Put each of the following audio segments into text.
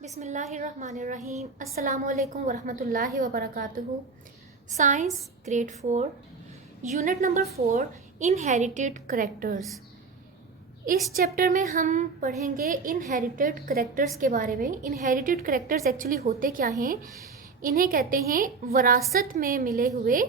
बिस्मिल्लाहिर्रहमानिर्रहीम अस्सलामुअलैकुम वरहमतुल्लाहि वबरकातुहू। Science grade 4 unit number 4 inherited characters. इस चैप्टर में हम पढ़ेंगे इनहेरिटेड करेक्टर्स के बारे में। इनहेरिटेड करेक्टर्स एक्चुअली होते क्या हैं? इन्हें कहते हैं वरासत में मिले हुए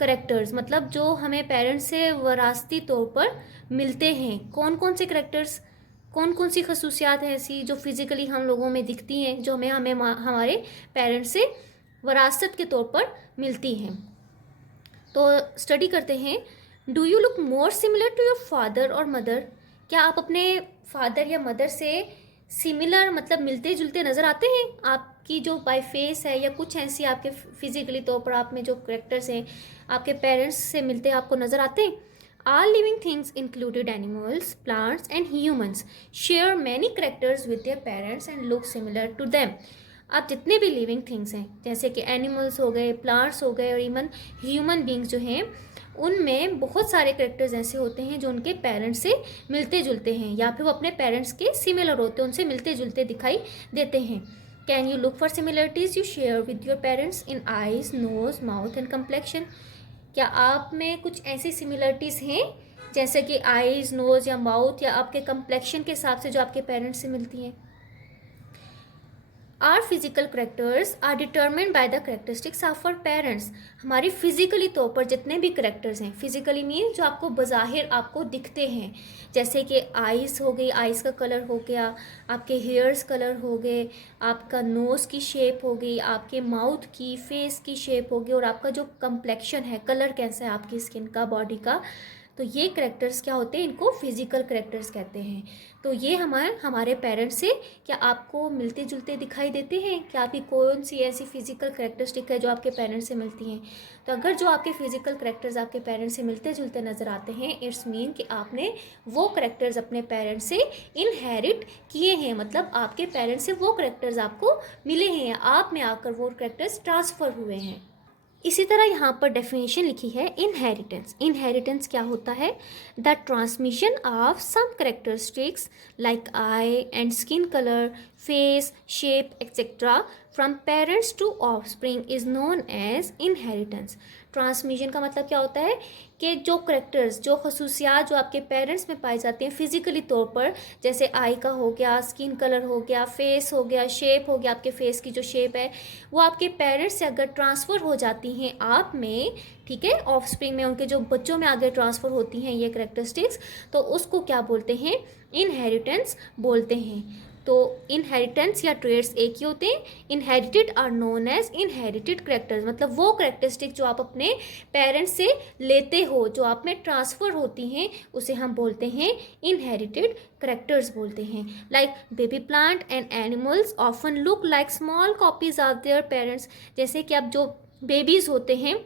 करेक्टर्स, मतलब जो हमें पेरेंट्स से वरासती तौर पर मिलते हैं। कौन कौन से करेक्टर्स, कौन कौन सी खसूसियात हैं ऐसी जो फिज़िकली हम लोगों में दिखती हैं, जो हमें हमें हमारे पेरेंट्स से वरासत के तौर पर मिलती हैं। तो स्टडी करते हैं। Do you look more similar to your father और मदर? क्या आप अपने फादर या मदर से सिमिलर मतलब मिलते जुलते नज़र आते हैं? आपकी जो बाय फेस है या कुछ ऐसी आपके फिजिकली तौर पर आप में जो करेक्टर्स हैं आपके पेरेंट्स से मिलते आपको नज़र आते हैं? All living things included animals, plants and humans share many characters with their parents and look similar to them. अब जितने भी लिविंग थिंग्स हैं जैसे कि एनिमल्स हो गए, प्लांट्स हो गए और इवन ह्यूमन बींग्स जो हैं, उनमें बहुत सारे करेक्टर्स ऐसे होते हैं जो उनके पेरेंट्स से मिलते जुलते हैं या फिर वो अपने पेरेंट्स के सिमिलर होते हैं, उनसे मिलते जुलते दिखाई देते हैं। Can you look for similarities you share with your parents in eyes, nose, mouth and complexion? क्या आप में कुछ ऐसी सिमिलरिटीज़ हैं जैसे कि आईज, नोज़ या माउथ या आपके कम्प्लेक्शन के हिसाब से जो आपके पेरेंट्स से मिलती हैं? Are physical characters are determined by the characteristics of our parents. हमारी फिजिकली तौर पर जितने भी करेक्टर्स हैं, फिजिकली मीन जो आपको बज़ाहिर आपको दिखते हैं, जैसे कि आइज़ हो गई, आइज़ का कलर हो गया, आपके हेयर्स कलर हो गए, आपका नोज़ की शेप हो गई, आपके माउथ की, फेस की शेप होगी और आपका जो कम्प्लेक्शन है, कलर कैसा है आपकी स्किन का, बॉडी का, तो ये करेक्टर्स क्या होते हैं? इनको फिजिकल करेक्टर्स कहते हैं। तो ये हमारे पेरेंट्स से क्या आपको मिलते जुलते दिखाई देते हैं? क्या आपकी कौन सी ऐसी फिजिकल करेक्टरिस्टिक है जो आपके पेरेंट्स से मिलती हैं? तो अगर जो आपके फिजिकल करेक्टर्स आपके पेरेंट्स से मिलते जुलते नज़र आते हैं, इट्स मीन कि आपने वो करेक्टर्स अपने पेरेंट्स से इनहेरिट किए हैं, मतलब आपके पेरेंट्स से वो करेक्टर्स आपको मिले हैं, आप में आकर वो करेक्टर्स ट्रांसफ़र हुए हैं। इसी तरह यहाँ पर डेफिनेशन लिखी है इनहेरिटेंस। इनहेरिटेंस क्या होता है? The transmission of some characteristics like eye and skin colour, face shape etcetera from parents to offspring is known as inheritance. Transmission का मतलब क्या होता है कि जो करेक्टर्स, जो खसूसियात जो आपके पेरेंट्स में पाई जाती हैं फिजिकली तौर पर, जैसे आई का हो गया, स्किन कलर हो गया, फेस हो गया, शेप हो गया, आपके फेस की जो शेप है वो आपके पेरेंट्स से अगर ट्रांसफ़र हो जाती हैं आप में, ठीक है, ऑफस्प्रिंग में, उनके जो बच्चों में आगे ट्रांसफ़र होती हैं ये करेक्टरिस्टिक्स, तो उसको क्या बोलते हैं? इनहेरिटेंस बोलते हैं। तो इनहेरिटेंस या ट्रेड्स एक ही होते हैं। Inherited are known as inherited characters, मतलब वो करेक्टरिस्टिक जो आप अपने पेरेंट्स से लेते हो, जो आप में ट्रांसफ़र होती हैं, उसे हम बोलते हैं इनहेरिटेड करेक्टर्स बोलते हैं। Like baby plant and animals often look like small copies of their parents. जैसे कि अब जो बेबीज़ होते हैं,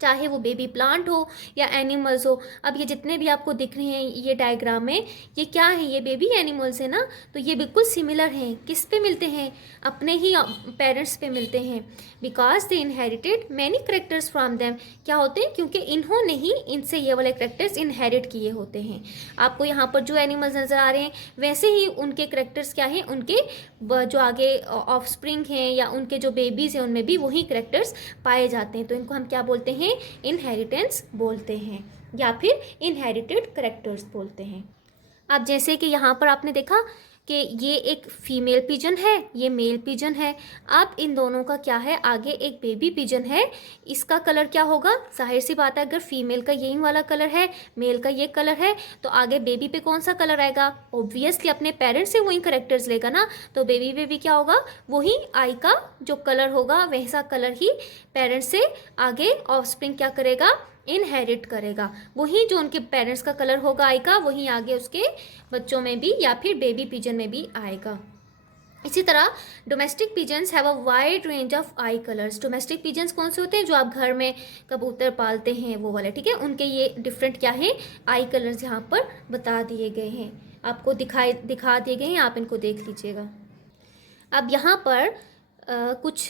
चाहे वो बेबी प्लांट हो या एनिमल्स हो, अब ये जितने भी आपको दिख रहे हैं ये डायग्राम में, ये क्या है? ये बेबी एनिमल्स है ना, तो ये बिल्कुल सिमिलर हैं। किस पे मिलते हैं? अपने ही पेरेंट्स पे मिलते हैं। Because they inherited many characters from them. क्या होते हैं? क्योंकि इन्होंने ही इनसे ये वाले करेक्टर्स इनहेरिट किए होते हैं। आपको यहाँ पर जो एनिमल्स नज़र आ रहे हैं वैसे ही उनके करेक्टर्स क्या हैं? उनके जो आगे ऑफस्प्रिंग हैं या उनके जो बेबीज़ हैं उनमें भी वही करेक्टर्स पाए जाते हैं। तो इनको हम क्या बोलते हैं? इनहेरिटेंस बोलते हैं या फिर इनहेरिटेड करेक्टर्स बोलते हैं। अब जैसे कि यहाँ पर आपने देखा कि ये एक फीमेल पिजन है, ये मेल पिजन है। अब इन दोनों का क्या है? आगे एक बेबी पिजन है, इसका कलर क्या होगा? जाहिर सी बात है, अगर फीमेल का यही वाला कलर है, मेल का ये कलर है, तो आगे बेबी पे कौन सा कलर आएगा? ऑब्वियसली अपने पेरेंट्स से वही करेक्टर्स लेगा ना, तो बेबी पे भी क्या होगा? वही आई का जो कलर होगा वैसा कलर ही पेरेंट्स से आगे ऑफस्प्रिंग क्या करेगा? इनहेरिट करेगा। वही जो उनके पेरेंट्स का कलर होगा आई का, वही आगे उसके बच्चों में भी या फिर बेबी पिजन में भी आएगा। इसी तरह domestic pigeons have a wide range of eye colours. Domestic pigeons कौन से होते हैं? जो आप घर में कबूतर पालते हैं वो वाले, ठीक है, उनके ये डिफरेंट क्या है? आई कलर्स यहाँ पर बता दिए गए हैं, आपको दिखा दिए गए हैं, आप इनको देख लीजिएगा। अब यहाँ पर कुछ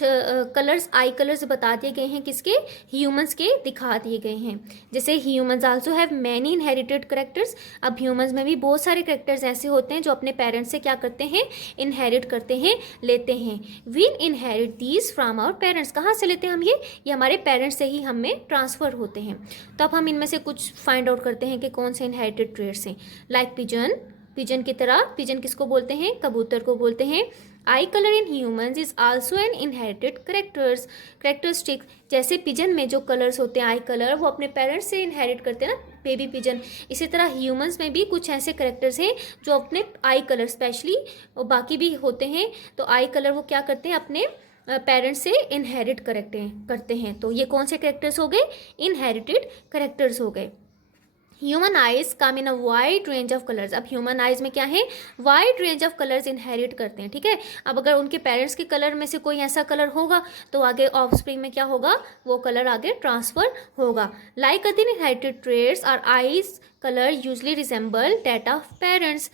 कलर्स, आई कलर्स बता दिए गए हैं किसके, ह्यूमंस के दिखा दिए गए हैं। जैसे humans also have many inherited characters. अब ह्यूमंस में भी बहुत सारे करेक्टर्स ऐसे होते हैं जो अपने पेरेंट्स से क्या करते हैं, इनहेरिट करते हैं, लेते हैं। We inherit these from our parents. कहाँ से लेते हैं हम ये हमारे पेरेंट्स से ही हमें ट्रांसफ़र होते हैं। तो अब हम इनमें से कुछ फाइंड आउट करते हैं कि कौन से इनहेरिटेड ट्रेट्स हैं। लाइक पिजन, पिजन की तरह, पिजन किसको बोलते हैं, कबूतर को बोलते हैं। आई colour in humans is also an inherited characteristic. जैसे पिजन में जो कलर्स होते हैं आई कलर, वो अपने पेरेंट्स से इनहेरिट करते हैं ना, बेबी पिजन। इसी तरह ह्यूमंस में भी कुछ ऐसे करेक्टर्स हैं जो अपने आई कलर स्पेशली, और बाकी भी होते हैं, तो आई कलर वो क्या करते हैं, अपने पेरेंट्स से इनहेरिट करते हैं। तो ये कौन से करेक्टर्स हो गए, इनहेरिटेड करेक्टर्स हो गए। Human eyes come in a wide range of colours. अब ह्यूमन आइज में क्या है, wide range of colours inherit करते हैं, ठीक है। अब अगर उनके पेरेंट्स के कलर में से कोई ऐसा कलर होगा तो आगे ऑफस्प्रिंग में क्या होगा, वो कलर आगे ट्रांसफर होगा। Like other inherited traits are eyes colour usually resemble that of parents.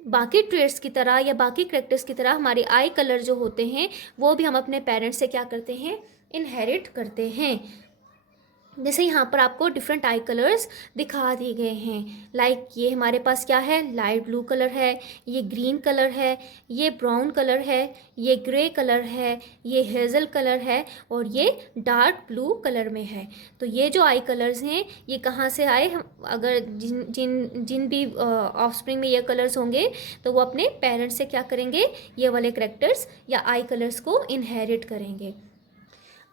बाकी ट्रेट्स की तरह या बाकी करेक्टर्स की तरह हमारे आई कलर जो होते हैं वो भी हम अपने पेरेंट्स से क्या करते हैं, इनहेरिट करते हैं। जैसे यहाँ पर आपको डिफरेंट आई कलर्स दिखा दिए गए हैं। लाइक ये हमारे पास क्या है, लाइट ब्लू कलर है, ये ग्रीन कलर है, ये ब्राउन कलर है, ये ग्रे कलर है, ये हेज़ल कलर है, और ये डार्क ब्लू कलर में है। तो ये जो आई कलर्स हैं ये कहाँ से आए, अगर जिन जिन जिन भी ऑफस्प्रिंग में ये कलर्स होंगे तो वो अपने पेरेंट्स से क्या करेंगे, ये वाले करेक्टर्स या आई कलर्स को इनहेरिट करेंगे।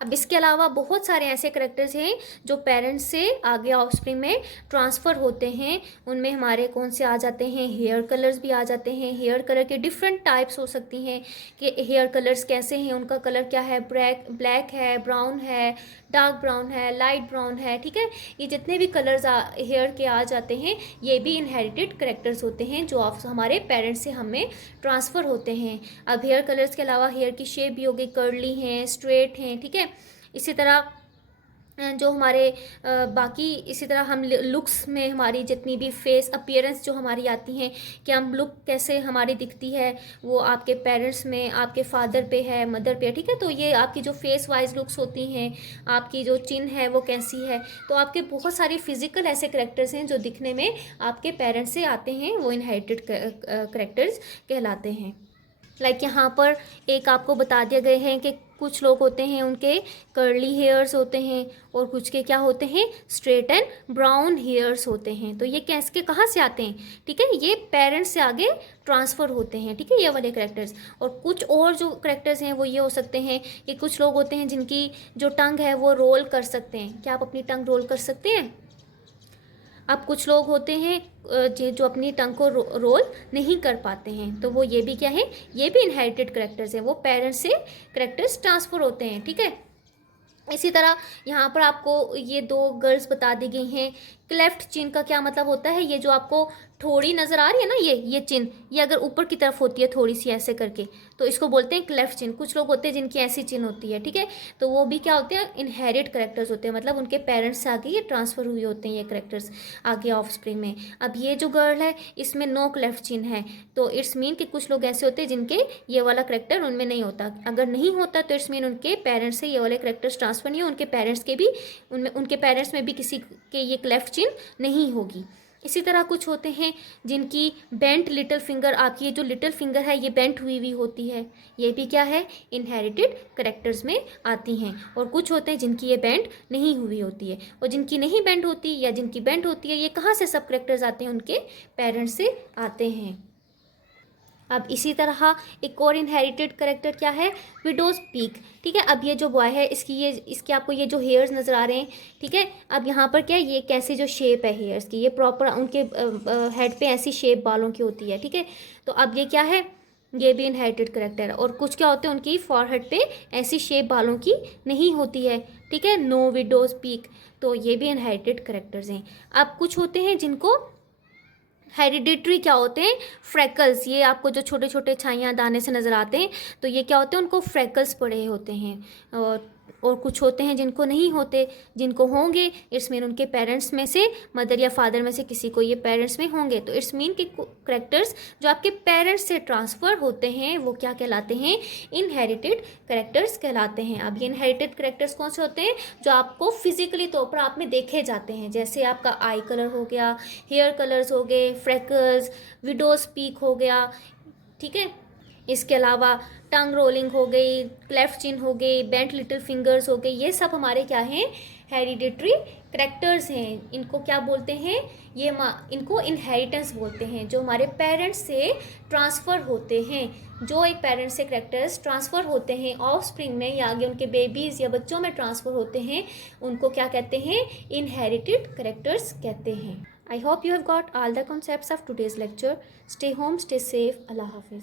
अब इसके अलावा बहुत सारे ऐसे करेक्टर्स हैं जो पेरेंट्स से आगे ऑफस्प्रिंग में ट्रांसफ़र होते हैं। उनमें हमारे कौन से आ जाते हैं, हेयर कलर्स भी आ जाते हैं। हेयर कलर के डिफरेंट टाइप्स हो सकती हैं कि हेयर कलर्स कैसे हैं, उनका कलर क्या है, ब्लैक है, ब्राउन है, डार्क ब्राउन है, लाइट ब्राउन है, ठीक है। ये जितने भी कलर्स हेयर के आ जाते हैं ये भी इनहेरिटेड करेक्टर्स होते हैं जो हमारे पेरेंट्स से हमें ट्रांसफ़र होते हैं। अब हेयर कलर्स के अलावा हेयर की शेप भी होगी, कर्ली हैं, स्ट्रेट हैं, ठीक है। इसी तरह जो हमारे बाकी, इसी तरह हम लुक्स में हमारी जितनी भी फेस अपीयरेंस जो हमारी आती हैं कि हम लुक कैसे हमारी दिखती है, वो आपके पेरेंट्स में, आपके फादर पे है, मदर पे है, ठीक है। तो ये आपकी जो फेस वाइज लुक्स होती हैं, आपकी जो चिन है वो कैसी है, तो आपके बहुत सारे फिजिकल ऐसे करेक्टर्स हैं जो दिखने में आपके पेरेंट्स से आते हैं, वो इनहेरिटेड करेक्टर्स कहलाते हैं। लाइक यहाँ पर एक आपको बता दिया गए हैं कि कुछ लोग होते हैं उनके कर्ली हेयर्स होते हैं और कुछ के क्या होते हैं, स्ट्रेट एंड ब्राउन हेयर्स होते हैं। तो ये कैसे कहाँ से आते हैं, ठीक है, ये पेरेंट्स से आगे ट्रांसफ़र होते हैं, ठीक है, ये वाले करेक्टर्स। और कुछ और जो करेक्टर्स हैं वो ये हो सकते हैं कि कुछ लोग होते हैं जिनकी जो टंग है वो रोल कर सकते हैं। क्या आप अपनी टंग रोल कर सकते हैं? अब कुछ लोग होते हैं जो अपनी टंग को रोल नहीं कर पाते हैं, तो वो ये भी क्या है, ये भी इनहेरिटेड करेक्टर्स हैं, वो पेरेंट्स से करेक्टर्स ट्रांसफ़र होते हैं, ठीक है। इसी तरह यहाँ पर आपको ये दो गर्ल्स बता दी गई हैं। क्लेफ्ट चिन का क्या मतलब होता है, ये जो आपको थोड़ी नज़र आ रही है ना, ये चिन, ये अगर ऊपर की तरफ होती है थोड़ी सी ऐसे करके, तो इसको बोलते हैं क्लेफ्ट चिन। कुछ लोग होते हैं जिनकी ऐसी चिन होती है, ठीक है, तो वो भी क्या होते हैं, इनहेरिट करेक्टर्स होते हैं, मतलब उनके पेरेंट्स से आगे ये ट्रांसफ़र हुए होते हैं ये करेक्टर्स आगे ऑफस्प्रिंग में। अब ये जो गर्ल है इसमें नो क्लेफ्ट चिन है, तो इट्स मीन कि कुछ लोग ऐसे होते हैं जिनके ये वाला करेक्टर उनमें नहीं होता। अगर नहीं होता तो इट्स मीन उनके पेरेंट्स से ये वाले करेक्टर्स ट्रांसफ़र नहीं हो, उनके पेरेंट्स के भी, उनके पेरेंट्स में भी किसी के ये क्लेफ्ट चिन नहीं होगी। इसी तरह कुछ होते हैं जिनकी बेंट लिटिल फिंगर, आपकी ये जो लिटिल फिंगर है ये बेंट हुई होती है, ये भी क्या है, इनहेरिटेड करेक्टर्स में आती हैं। और कुछ होते हैं जिनकी ये बेंट नहीं हुई होती है, और जिनकी नहीं बेंट होती या जिनकी बेंट होती है, ये कहाँ से सब करेक्टर्स आते हैं, उनके पेरेंट्स से आते हैं। अब इसी तरह एक और इनहेरिटेड करेक्टर क्या है, विडोज पीक, ठीक है। अब ये जो बॉय है इसकी आपको ये जो हेयर्स नज़र आ रहे हैं, ठीक है। अब यहाँ पर क्या है, ये कैसी जो शेप है हेयर्स की, ये प्रॉपर उनके हेड पे ऐसी शेप बालों की होती है, ठीक है। तो अब ये क्या है, ये भी इनहेरिटेड करेक्टर है। और कुछ क्या होते हैं, उनकी फॉरहेड पे ऐसी शेप बालों की नहीं होती है, ठीक है, नो विडोज पीक, तो ये भी इनहेरिटेड करेक्टर्स हैं। अब कुछ होते हैं जिनको हेरिडिटरी क्या होते हैं, फ्रैकल्स, ये आपको जो छोटे छोटे छाइयाँ दाने से नज़र आते हैं, तो ये क्या होते हैं, उनको फ्रैकल्स पड़े होते हैं। और और कुछ होते हैं जिनको नहीं होते, जिनको होंगे इट्स मीन उनके पेरेंट्स में से, मदर या फादर में से किसी को ये पेरेंट्स में होंगे, तो इट्स मीन कि करेक्टर्स जो आपके पेरेंट्स से ट्रांसफ़र होते हैं वो क्या कहलाते हैं, इनहेरिटेड करेक्टर्स कहलाते हैं। अब ये इनहेरिटेड करेक्टर्स कौन से होते हैं, जो आपको फिजिकली तौर पर आप में देखे जाते हैं, जैसे आपका आई कलर हो गया, हेयर कलर्स हो गए, फ्रेकल्स, विडोज पीक हो गया, ठीक है। इसके अलावा टंग रोलिंग हो गई, क्लेफ्ट चिन हो गई, बेंट लिटिल फिंगर्स हो गए, ये सब हमारे क्या हैं, हेरिडिटरी करेक्टर्स हैं। इनको क्या बोलते हैं, ये इनको इनहेरिटेंस बोलते हैं, जो हमारे पेरेंट्स से ट्रांसफ़र होते हैं। जो एक पेरेंट्स से करेक्टर्स ट्रांसफ़र होते हैं ऑफ स्प्रिंग में या आगे उनके बेबीज़ या बच्चों में ट्रांसफ़र होते हैं, उनको क्या कहते हैं, इनहेरिटेड करेक्टर्स कहते हैं। I hope you have got all the concepts of today's lecture. Stay home, stay safe. Allah Hafiz.